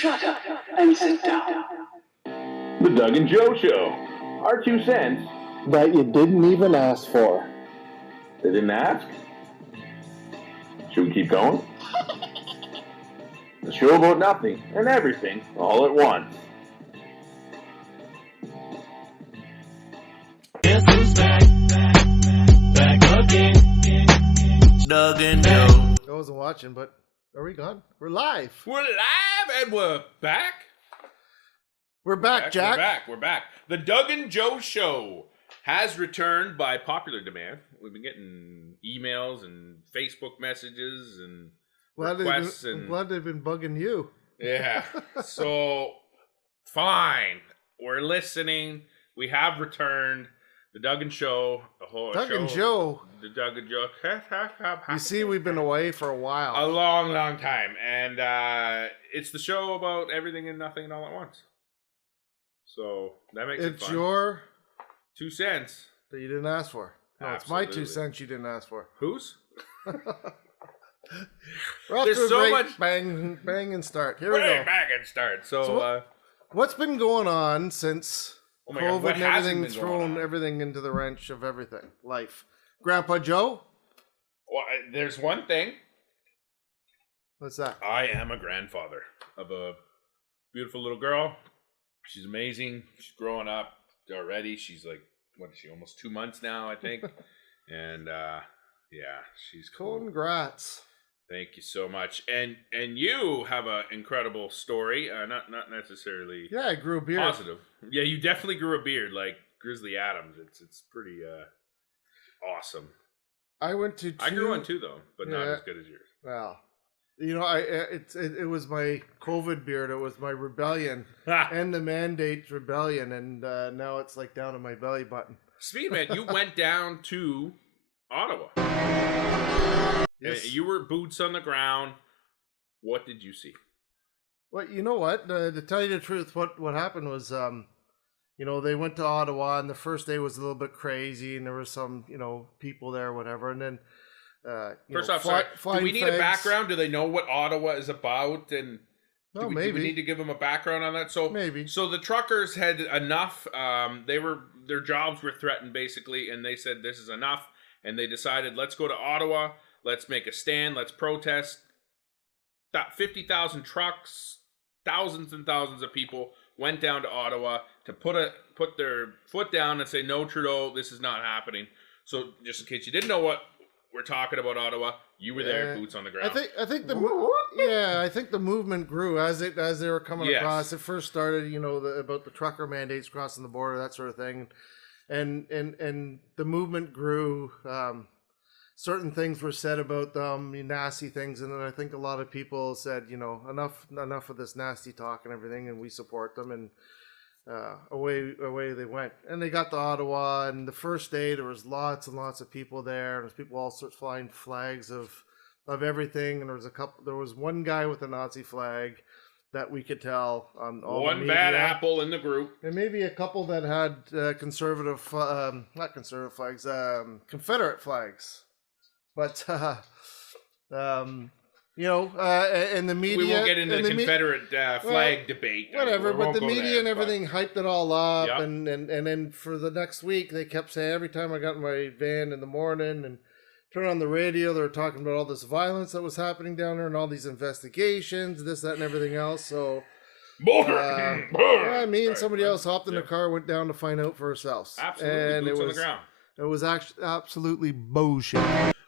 Shut up and sit down. The Doug and Joe Show. Our 2 cents. That you didn't even ask for. They didn't ask? Should we keep going? The show about nothing and everything all at once. Guess who's back? Back again. Doug and Joe. I wasn't watching, but are we gone? We're live. We're live and we're back. We're back, Jack. We're back. The Doug and Joe Show has returned by popular demand. We've been getting emails and Facebook messages and requests. I'm glad they've been bugging you. Yeah. So, fine. We're listening. We have returned. The Doug and Show. The whole Doug show. and Joe. The Doug and Joe. You see, we've been away for a while. A long, long time. And it's the show about everything and nothing all at once. So, that makes it fun. It's your 2 cents. that you didn't ask for. No, Absolutely. it's my 2 cents you didn't ask for. Whose? We're off There's to a so great much- bang and start. Here we go. Back and start. So what's been going on since Oh my God, COVID what and hasn't everything's been going thrown on? everything into the wrench of everything? Life. Grandpa Joe? well, there's one thing. What's that? I am a grandfather of a beautiful little girl. She's amazing. She's growing up already. She's like, what is she, almost 2 months now, I think. And yeah, she's cool. Congrats. Thank you so much. And you have an incredible story. Not necessarily Yeah, I grew a beard. positive. Yeah, you definitely grew a beard like Grizzly Adams. It's pretty awesome. I went to I grew one too though, but not Yeah. as good as yours. Well, you know, it was my COVID beard. It was my rebellion and the mandate rebellion, and now it's like down to my belly button. Speedman, you went down to Ottawa. Yes. You were boots on the ground. What did you see? Well, you know what? To tell you the truth, what happened was, you know, they went to Ottawa, and the first day was a little bit crazy, and there was some, you know, people there, whatever, and then. First off, sorry, do we need a background? Do they know what Ottawa is about? And Oh, do we maybe. need to give them a background on that? So Maybe. So the truckers had enough. Their jobs were threatened basically, and they said this is enough. And they decided, let's go to Ottawa. Let's make a stand. Let's protest. 50,000 trucks, thousands and thousands of people went down to Ottawa to put their foot down and say, no, Trudeau, this is not happening. So just in case you didn't know what we're talking about Ottawa, you were there, boots on the ground. I think the movement grew as they were coming Yes. across. It first started, you know, about the trucker mandates crossing the border, that sort of thing, and the movement grew. Certain things were said about them, nasty things, and then I think a lot of people said, you know, enough of this nasty talk and everything, and we support them, and away they went. And they got to Ottawa, and the first day there was lots and lots of people there, and there was people all sorts flying flags of everything, and there was one guy with a Nazi flag that we could tell on all One the bad media. apple in the group. And maybe a couple that had not conservative flags, Confederate flags. But, you know, and the media... We won't get into and the the Confederate flag debate. Whatever, We but won't the go media there, and everything hyped it all up. Yep. And then for the next week, they kept saying, every time I got in my van in the morning and turned on the radio, they were talking about all this violence that was happening down there and all these investigations, this, that, and everything else. So... yeah, me and somebody else hopped in the car, went down to find out for ourselves. Absolutely, and boots it on was the ground. it was actually absolutely bullshit.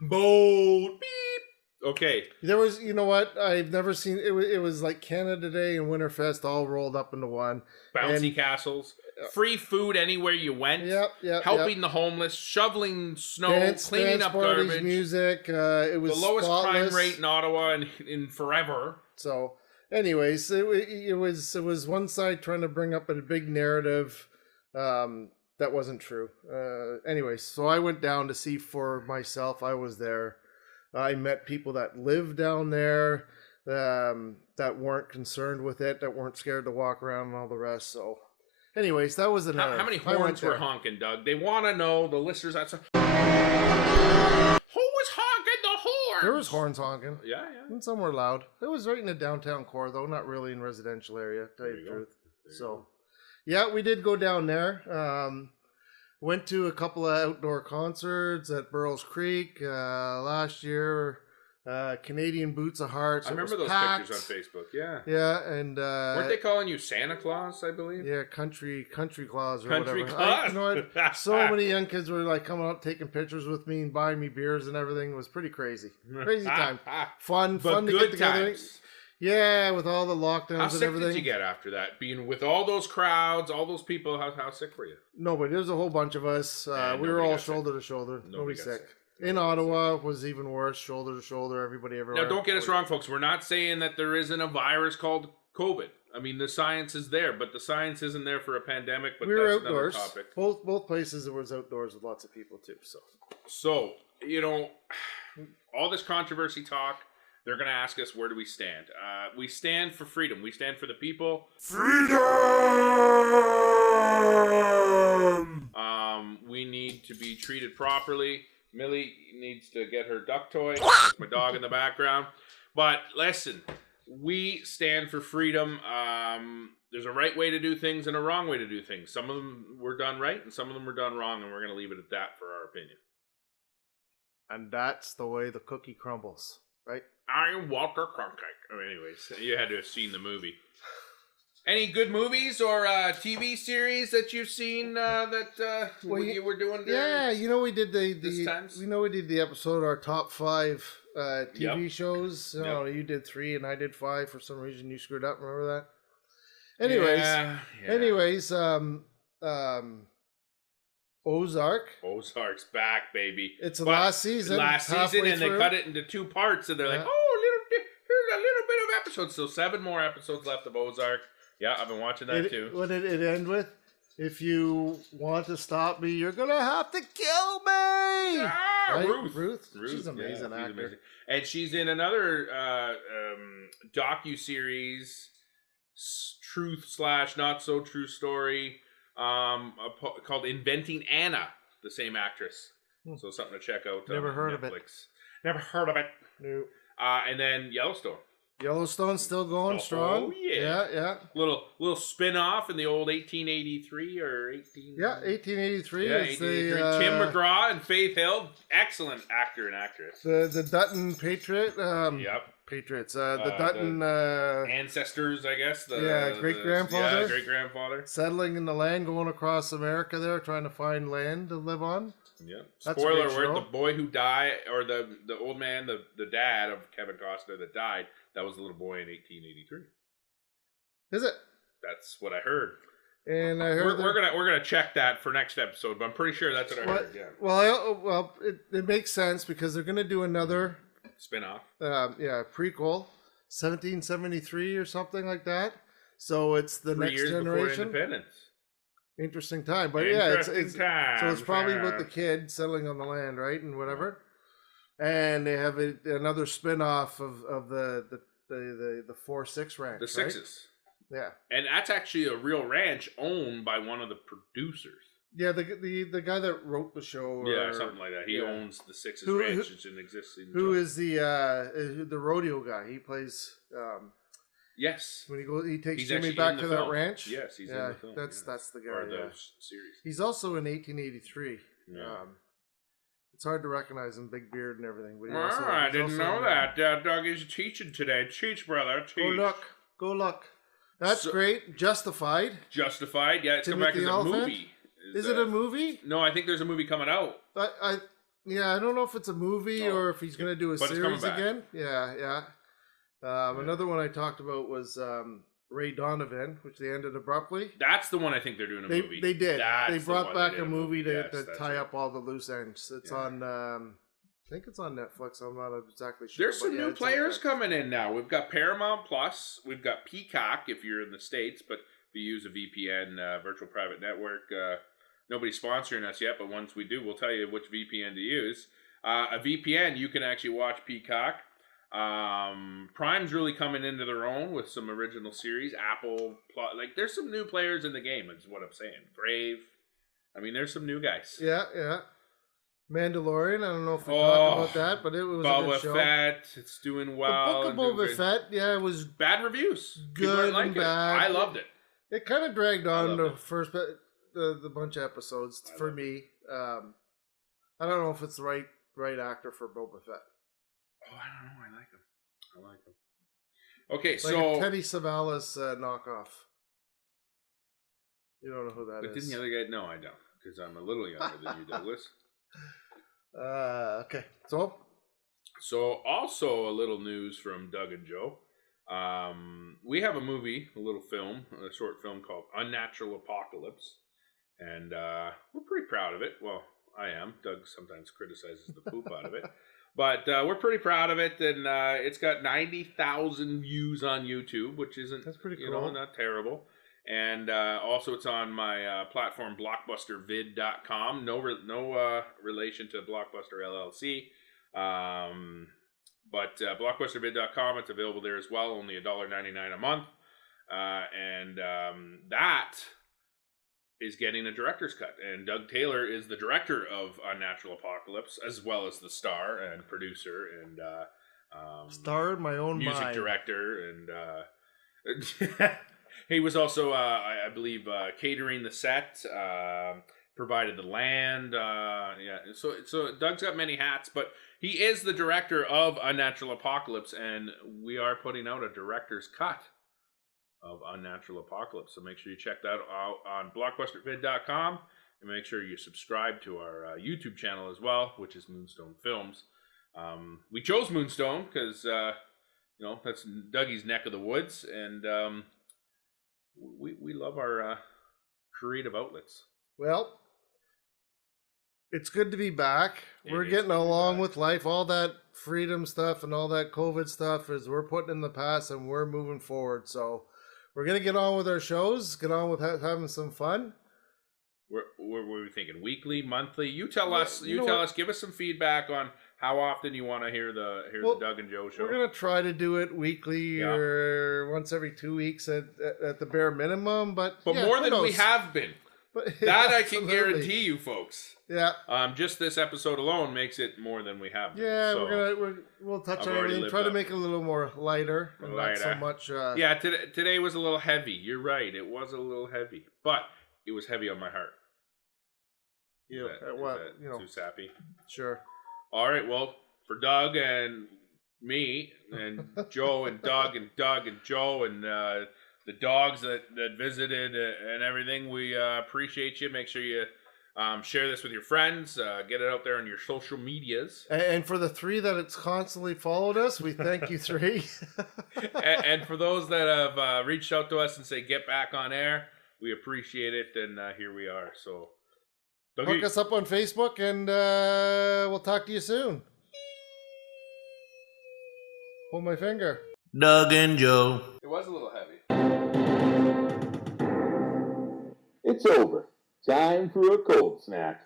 Bold beep. Okay. There was, you know what? I've never seen it. It was like Canada Day and Winterfest all rolled up into one. Bouncy And- castles. Free food anywhere you went. Yep. Helping the homeless, shoveling snow, Dance cleaning up parties, garbage. music. It was The lowest spotless. crime rate in Ottawa in forever. So, anyways, it was one side trying to bring up a big narrative that wasn't true. Anyways, so I went down to see for myself. I was there. I met people that lived down there that weren't concerned with it, that weren't scared to walk around and all the rest. So, anyways, that was another. How many I went horns were there. honking, Doug? They want to know, the listeners outside. Who was honking the There was horns honking. Yeah. And some were loud. It was right in the downtown core, though, not really in residential area, to tell you the truth. So, yeah, we did go down there. Went to a couple of outdoor concerts at Burroughs Creek last year. Canadian Boots of Hearts. I remember those pictures on Facebook. Yeah. Yeah, and weren't they calling you Santa Claus? I believe. yeah, country claus or Country whatever. Claus. You know what? So many young kids were like coming up, taking pictures with me and buying me beers and everything. It was pretty crazy. Crazy time. Fun But to good get together. times. Yeah, with all the lockdowns How and sick everything. did you get after that? Being with all those crowds, all those people, how sick were you? Nobody. There's a whole bunch of us. And We were nobody all got sick. shoulder to shoulder. Nobody got sick. In Ottawa was even worse. Shoulder to shoulder. Everybody everywhere. Now, don't get us wrong, folks. We're not saying that there isn't a virus called COVID. I mean, the science is there, but the science isn't there for a pandemic. But We were that's outdoors. another topic. Both places it was outdoors with lots of people too. So, all this controversy talk, they're going to ask us, where do we stand? We stand for freedom. We stand for the people. Freedom! We need to be treated properly. Millie needs to get her duck toy. That's my dog in the background. But listen, we stand for freedom. There's a right way to do things and a wrong way to do things. Some of them were done right and some of them were done wrong, and we're going to leave it at that for our opinion. And that's the way the cookie crumbles, right? I am Walter Cronkite. Oh, anyways, you had to have seen the movie. Any good movies or TV series that you've seen that you were doing? Yeah, we did this times? we did the episode, our top 5 TV shows. You did 3 and I did 5 for some reason. You screwed up. Remember that? Anyways, Ozark. Ozark's back, baby. It's the last season. Last season, and they cut it into 2 parts, and they're like, here's a little bit of episodes. So 7 more episodes left of Ozark. Yeah, I've been watching that too. What did it end with? If you want to stop me, you're gonna have to kill me. Right? Ruth. She's an amazing actor. Amazing. And she's in another docu-series, truth/not-so-true story, called Inventing Anna, the same actress. So something to check out. Never heard Netflix. of it. Never heard of it. No. And then Yellowstone. Yellowstone's still going strong. Yeah. Little spin-off in the old 1883 or 18... Yeah, 1883. Yeah, 1883. Tim McGraw and Faith Hill. Excellent actor and actress. The Dutton Patriot. Yep. Patriots. The Dutton... ancestors, I guess. great-grandfather. Yeah, great-grandfather. Settling in the land, going across America there, trying to find land to live on. Yeah. That's Spoiler a great alert, show. the boy who died, or the old man, the dad of Kevin Costner that died, that was the little boy in 1883. Is it? That's what I heard. And I heard we're gonna check that for next episode, but I'm pretty sure that's what I heard. Yeah. Well, it makes sense because they're gonna do another spin-off. Prequel, 1773 or something like that. So it's the 3 next years generation. before independence. Interesting time, but Interesting so it's probably about the kid settling on the land, right, and whatever. And they have another spin-off of the 4-6 ranch, the Sixes. Right? Yeah, and that's actually a real ranch owned by one of the producers. Yeah, the guy that wrote the show. Yeah, something like that. He owns the Sixes Ranch. It's an existing. Who is the rodeo guy? He plays. Yes. When he takes He's Jimmy actually back in to the that film. ranch. Yes, he's in the film. That's the guy. Or the series. He's also in 1883. Yeah. It's hard to recognize him, big beard and everything. But I didn't know that. Doug is teaching today. Teach, brother. Teach. Go look. That's great. Justified. Justified. Yeah, it's come back as a movie. Is it a movie? No, I think there's a movie coming out. I don't know if it's a movie or if he's going to do a series again. Yeah. Another one I talked about was Ray Donovan, which they ended abruptly. That's the one I think they're doing a movie. They did. They brought back a movie to tie up all the loose ends. It's on, I think it's on Netflix. I'm not exactly sure. There's some new players coming in now. We've got Paramount Plus. We've got Peacock if you're in the States, but if you use a VPN, virtual private network, nobody's sponsoring us yet, but once we do, we'll tell you which VPN to use. A VPN, you can actually watch Peacock. Prime's really coming into their own with some original series. Apple, there's some new players in the game, is what I'm saying. Brave. I mean, there's some new guys. Yeah. Mandalorian. I don't know if we talked about that, but it was a Boba good show. Fett, it's doing well. The Book of Boba Fett, yeah, it was Bad reviews. People good didn't like and it. bad. I loved it. It kind of dragged on loved the it. first the bunch of episodes I for loved me. I don't know if it's the right actor for Boba Fett. Oh, I don't know. I like him. Okay, Like so a Teddy Savalas knockoff. You don't know who that but is. didn't the other guy? No, I don't, because I'm a little younger than you, Douglas. Okay. So Also, a little news from Doug and Joe. We have a movie, a little film, a short film called Unnatural Apocalypse, and we're pretty proud of it. Well, I am. Doug sometimes criticizes the poop out of it, but we're pretty proud of it, and it's got 90,000 views on YouTube, which isn't That's pretty you know, cool. not terrible. And also, it's on my platform, blockbustervid.com. No relation to Blockbuster LLC. But blockbustervid.com, it's available there as well, only $1.99 a month. That is getting a director's cut. And Doug Taylor is the director of Unnatural Apocalypse, as well as the star and producer and starred my own music mind. director. And he was also, I believe, catering the set, provided the land. So Doug's got many hats, but he is the director of Unnatural Apocalypse, and we are putting out a director's cut of Unnatural Apocalypse. So make sure you check that out on blockbustervid.com, and make sure you subscribe to our YouTube channel as well, which is Moonstone Films. We chose Moonstone because that's Dougie's neck of the woods, and we love our creative outlets. Well, it's good to be back. We're is getting good to be along back. with life. All that freedom stuff and all that COVID stuff is we're putting in the past and we're moving forward. So we're going to get on with our shows, get on with having some fun. What were we thinking? Weekly, monthly? You tell Yeah, us. you You know tell what? us. Give us some feedback on how often you want to hear the Doug and Joe show. We're going to try to do it weekly Yeah. or once every 2 weeks at the bare minimum. But yeah, more who than we knows? have been. But, That I can absolutely. guarantee you, folks. Yeah. Just this episode alone makes it more than we have been. Yeah, So, we'll touch I've on already everything. lived Try to up. make it a little more lighter and not so Lighter. much. yeah, today was a little heavy. You're right. It was a little heavy, but it was heavy on my heart. Yeah. Is that too sappy? Sure. All right. Well, for Doug and me and Joe and Doug and Doug and Joe and the dogs that visited and everything, we appreciate you. Make sure you share this with your friends. Get it out there on your social medias. And for the 3 that it's constantly followed us, we thank you 3. and for those that have reached out to us and say get back on air, we appreciate it. And here we are. So Dougie, Hook us up on Facebook, and we'll talk to you soon. Hold my finger. Doug and Joe. it was a little heavy. It's over. Time for a cold snack.